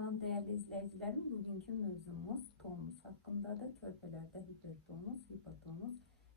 Salam değerli izleyicilerim. Bugünkü mövzumuz tonus hakkındadır. Körpelerde hipertonus, hipotonus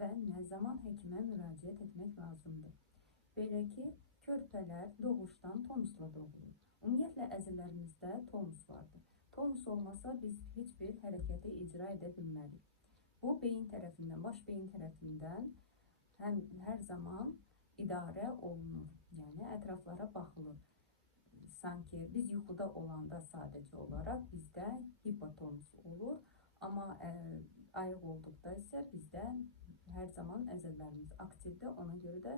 ve ne zaman hekime müracaat etmek lazımdır? Belə ki, körpələr doğuşdan tonusla doğulur. Ümumiyyətlə əzələrimizdə tonus vardır. Tonus olmasa biz heç bir hərəkəti icra edə bilmərik. Bu beyin tərəfindən, baş beyin tərəfindən hər zaman idarə olunur. Yəni ətraflara baxılır. Sanki biz yuxuda olanda sadəcə olaraq bizdə hipotonus olur. Amma ayıq olduqda isə bizdə hər zaman əzələlərimiz aktivdir. Ona görə də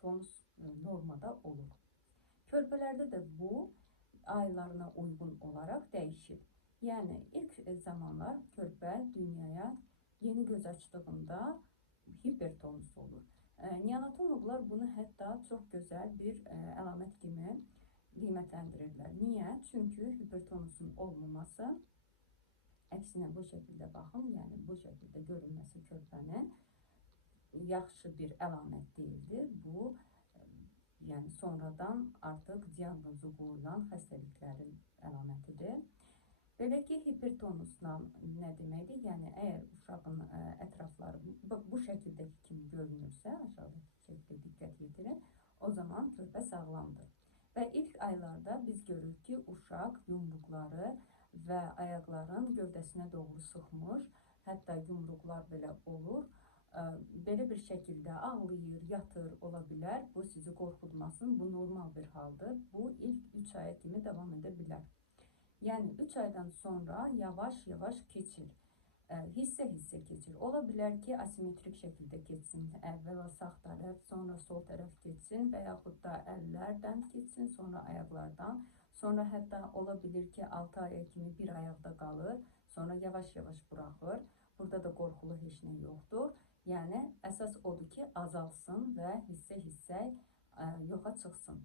tonus normada olur. Körpələrdə də bu aylarına uyğun olaraq dəyişir. Yəni ilk zamanlar körpə dünyaya yeni göz açdığında hipertonus olur. Neonatologlar bunu hətta çox gözəl bir əlamət kimi qiymətləndirirlər. Niyə? Çünki hipertonusun olmaması, əksinə bu şəkildə baxın, yəni bu şəkildə görünməsi körpənin yaxşı bir əlamət deyildir. Bu, yəni sonradan artıq diaqnozu qoyulan xəstəliklərin əlamətidir. Belə ki, hipertonusla nə deməkdir? Yəni əgər uşağın ətrafları bu şəkildəki kimi görünürsə, aşağıdakı şəkildə diqqət yetirin, o zaman körpə sağlamdır. Və ilk aylarda biz görürük ki, uşaq yumruqları və ayaqların gövdəsinə doğru sıxmış, hətta yumruqlar belə olur. Belə bir şəkildə ağlayır, yatır, ola bilər. Bu sizi qorxutmasın, bu normal bir haldır. Bu ilk 3 aya kimi davam edə bilər. Yəni 3 aydan sonra yavaş-yavaş keçir. Hissə-hissə keçir. Ola bilər ki, asimetrik şəkildə keçsin. Əvvəla sağ tərəf, sonra sol tərəf keçsin və yaxud da əllərdən keçsin, sonra ayaqlardan. Sonra hətta ola bilir ki, 6 aya kimi bir ayaqda qalır, sonra yavaş-yavaş buraxır. Burada da qorxulu heç nə yoxdur. Yəni əsas odur ki, azalsın və hissə-hissə yoxa çıxsın.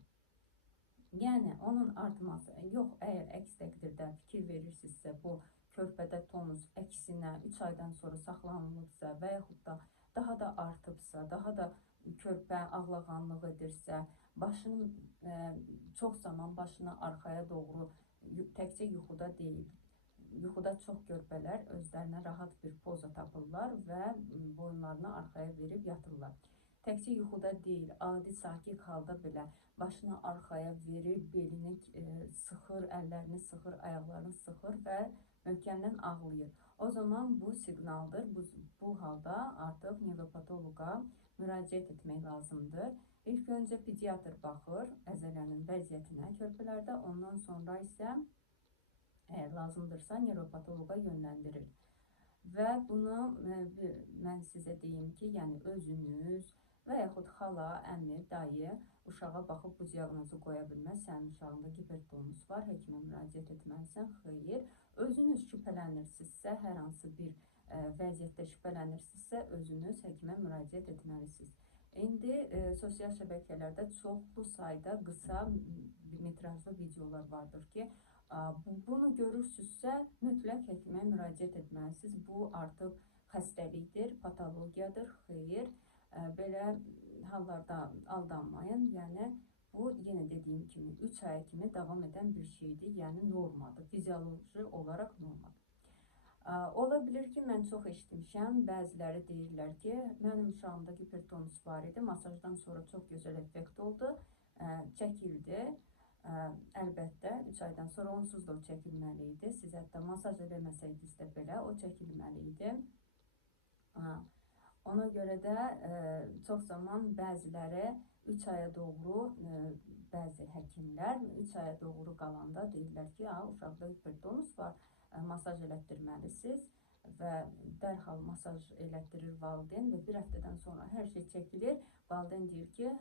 Yəni onun artması, yox, əgər əks təqdirdə fikir verirsinizsə, bu körpədə tonus əksinə 3 aydan sonra saxlanılıbsa və yaxud da daha da artıbsa, daha da körpə ağlağanlıq edirsə, başını çox zaman başını arxaya doğru, təkcə yuxuda deyil, yuxuda çox körpələr özlərinə rahat bir poza tapırlar və boyunlarını arxaya verib yatırlar. Təkcə yuxuda deyil, adi sakit halda belə başını arxaya verir, belini sıxır, əllərini sıxır, ayaqlarını sıxır və möhkəmdən ağlayır. O zaman bu siqnaldır. Bu halda artıq nevropatoloqa müraciət etmək lazımdır. İlk öncə pediatr baxır əzələnin vəziyyətinə körpələrdə, ondan sonra isə əgər lazımdırsa nevropatoloqa yönləndirir. Və bunu mən sizə deyim ki, yəni özünüz və yaxud xala, əmi, dayı uşağa baxıb bu diaqnozu qoya bilməz. Sənin uşağında hipertonus var, həkimə müraciət etməlisən. Xeyr, özünüz şübhələnirsinizsə, hər hansı bir vəziyyətdə şübhələnirsinizsə, özünüz həkimə müraciət etməlisiniz. İndi sosial şəbəkələrdə çoxlu sayda qısa metrajlı videolar vardır ki, bunu görürsünüzsə, mütləq həkimə müraciət etməlisiniz. Bu artıq xəstəlikdir, patologiyadır, xeyr. Belə hallarda aldanmayın. Yəni bu yenə dediyim kimi 3 aya kimi davam edən bir şeydir. Yəni normadır, fizioloji olaraq normadır. Ola bilir ki, mən çox eşitmişəm, bəziləri deyirlər ki, mənim uşağımda hipertonus var idi, masajdan sonra çox gözəl effekt oldu, çəkildi. Əlbəttə 3 aydan sonra onsuz da o çəkilməli idi. Siz hətta masaj eləməsəydiniz də belə o çəkilməli idi. Ona görə də çox zaman bəziləri 3 aya doğru, bəzi həkimlər 3 aya doğru qalanda deyirlər ki, uşaqda hipertonus var, masaj elətdirməlisiniz və dərhal masaj elətdirir valideyn və bir həftədən sonra hər şey çəkilir. Valideyn deyir ki,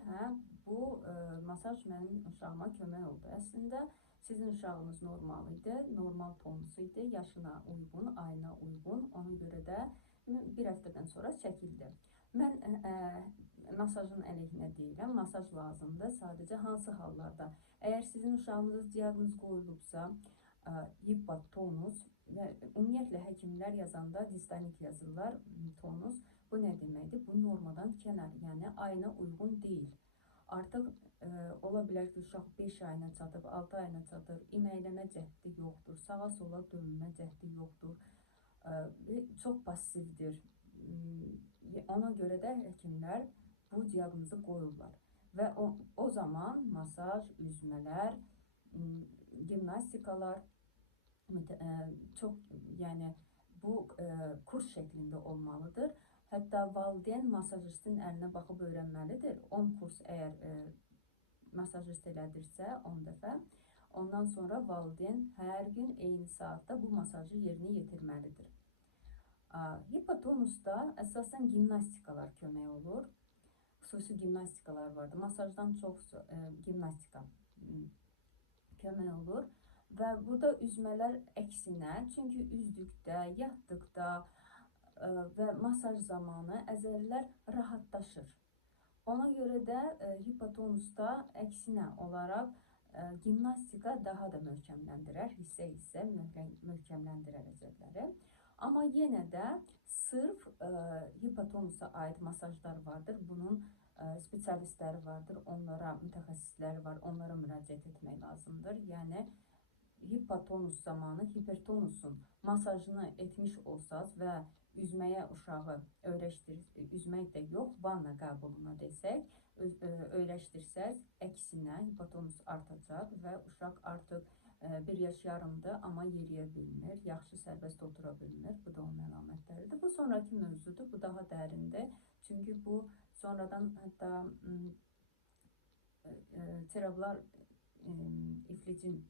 bu masaj mənim uşağıma kömək oldu. Əslində sizin uşağınız normal idi, normal tonus idi, yaşına uyğun, ayına uyğun, ona görə də bir həftədən sonra çəkildi. Mən masajın əleyhinə deyirəm, masaj lazımdır. Sadəcə hansı hallarda? Əgər sizin uşağınız diaqnoz qoyulubsa, hipotonus və ümumiyyətlə həkimlər yazanda distonik yazırlar, tonus. Bu nə deməkdir? Bu normadan kənar, yəni ayına uyğun deyil. Artıq ola bilər ki, uşaq 5 ayına çatıb, 6 ayına çatır, iməkləmə cəhdi yoxdur, sağa sola dönmə cəhdi yoxdur, çox passivdir. Ona görə də həkimlər bu diaqnozu qoyurlar və o zaman masaj, üzmələr, gimnastikalar çox, yəni bu kurs şəklində olmalıdır. Hətta valideyn masajistin əlinə baxıb öyrənməlidir. 10 kurs əgər masajist elədirsə 10 dəfə, ondan sonra valideyn hər gün eyni saatda bu masajı yerinə yetirməlidir. Hipotonusda əsasən gimnastikalar kömək olur. Xüsusi gimnastikalar vardır. Masajdan çox gimnastika kömək olur. Və burada üzmələr əksinə, çünki üzdükdə, yatdıqda və masaj zamanı əzəllər rahatlaşır. Ona görə də hipotonusda əksinə olaraq gimnastika daha da möhkəmləndirər, hissə-hissə möhkəmləndirər əzəlləri. Amma yenə də sırf hipotonusa aid masajlar vardır. Bunun spesialistləri vardır, onlara mütəxəssisləri var, onlara müraciət etmək lazımdır. Yəni hipotonus zamanı hipertonusun masajını etmiş olsaz və üzməyə uşağı üzmək də yox, vanna qəbuluna desək, öyrəşdirsəz, əksinə hipotonus artacaq və uşaq artıq 1 yaş yarımdır, amma yeriyə bilmir, yaxşı sərbəst otura bilmir. Bu da onun əlamətləridir. Bu sonraki mövzudur, bu daha dərindir. Çünki bu sonradan hətta cerebral iflicin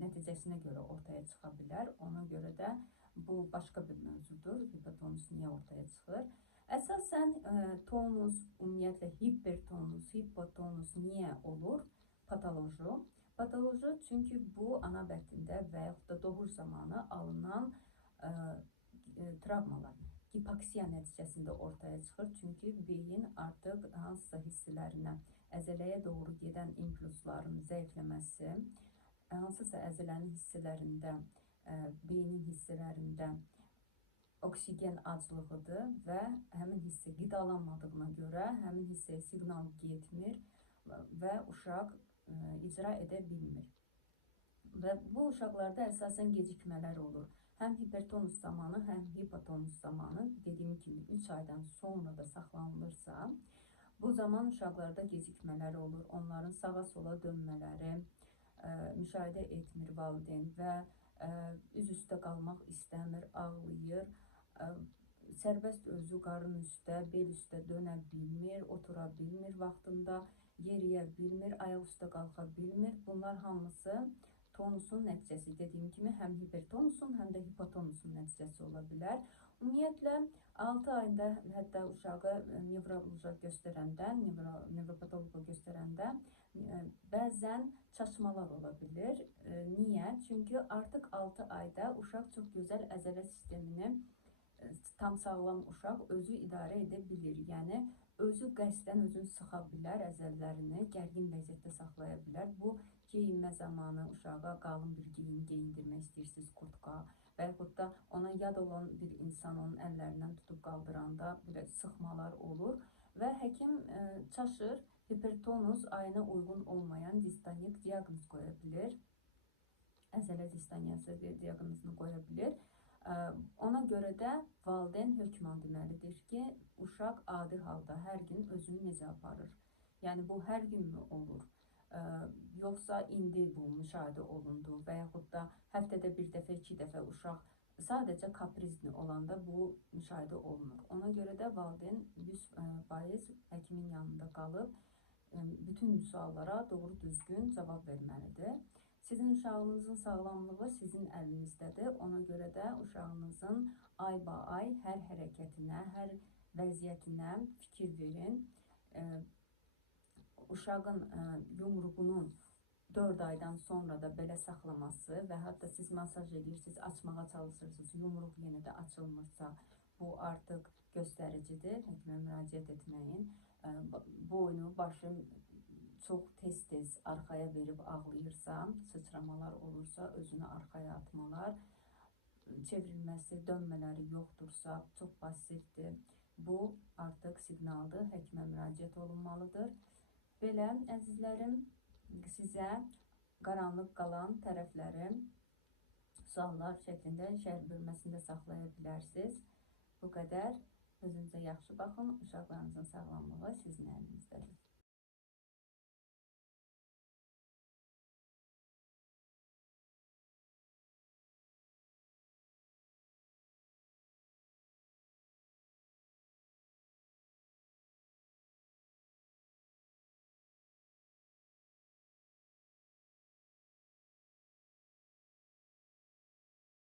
nəticəsinə görə ortaya çıxa bilər. Ona görə də bu başqa bir mövzudur. Hipotonus niyə ortaya çıxır? Əsasən tonus, ümumiyyətlə hipertonus, hipotonus niyə olur? Patoloji. Patoloji çünki bu ana bətndə və yaxud da doğuş zamanı alınan travmalar, hipoksiya nəticəsində ortaya çıxır. Çünki beyin artıq hansısa hissələrinə, əzələyə doğru gedən impulsların zəifləməsi, hansısa əzələnin hissələrində, beynin hissələrində oksigen aclığıdır və həmin hissə qidalanmadığına görə həmin hissəyə siqnal getmir və uşaq icra edə bilmir. Və bu uşaqlarda əsasən gecikmələr olur. Həm hipertonus zamanı, həm hipotonus zamanı, dediyim kimi 3 aydan sonra da saxlanılırsa, bu zaman uşaqlarda gecikmələr olur, onların sağa sola dönmələri müşahidə etmir valideyn və üz üstə qalmaq istəmir, ağlayır, sərbəst özü qarın üstə, bel üstə dönə bilmir, otura bilmir vaxtında, yeriyə bilmir, ayaq üstə qalxa bilmir. Bunlar hamısı tonusun nəticəsi. Dediyim kimi, həm hipertonusun, həm də hipotonusun nəticəsi ola bilər. Ümumiyyətlə, 6 ayında hətta uşağı nevroloqa göstərəndə, nevropatoloqa göstərəndə bəzən çaşmalar ola bilir. Niyə? Çünki artıq 6 ayda uşaq çox gözəl əzələ sistemini, tam sağlam uşaq özü idarə edə bilir. Yəni, özü qəsdən özünü sıxa bilər, əzəllərini gərgin vəziyyətdə saxlaya bilər. Bu, geyinmə zamanı uşağa qalın bir geyindirmək istəyirsiniz, kurtka və yaxud da ona yad olan bir insan onun əllərindən tutub qaldıranda belə sıxmalar olur və həkim çaşır, hipertonus ayına uyğun olmayan distonik diaqnoz qoya bilir, əzələ distoniyası diaqnozunu qoya bilir. Ona görə də valideyn hökmən deməlidir ki, uşaq adi halda hər gün özünü necə aparır? Yəni, bu hər günmü olur? Yoxsa indi bu müşahidə olundu və yaxud da həftədə bir dəfə, 2 dəfə uşaq sadəcə kaprizni olanda bu müşahidə olunur. Ona görə də valideyn 100% həkimin yanında qalıb bütün suallara doğru düzgün cavab verməlidir. Sizin uşağınızın sağlamlığı sizin əlinizdədir. Ona görə də uşağınızın aybaay hər hərəkətinə, hər vəziyyətinə fikir verin. Uşağın yumruğunun 4 aydan sonra da belə saxlaması və hətta siz masaj edirsiniz, açmağa çalışırsınız, yumruq yenə də açılmırsa, bu artıq göstəricidir, həkimə müraciət etməyin. Boynu, başı çox tez-tez arxaya verib ağlayırsa, sıçramalar olursa, özünü arxaya atmalar, çevrilməsi, dönmələri yoxdursa, çox passivdir. Bu artıq siqnaldır, həkimə müraciət olunmalıdır. Belə, əzizlərim, sizə qaranlıq qalan tərəfləri suallar şəklində şərh bölməsində saxlaya bilərsiniz. Bu qədər. Özünüzə yaxşı baxın. Uşaqlarınızın sağlamlığı sizin əlinizdədir.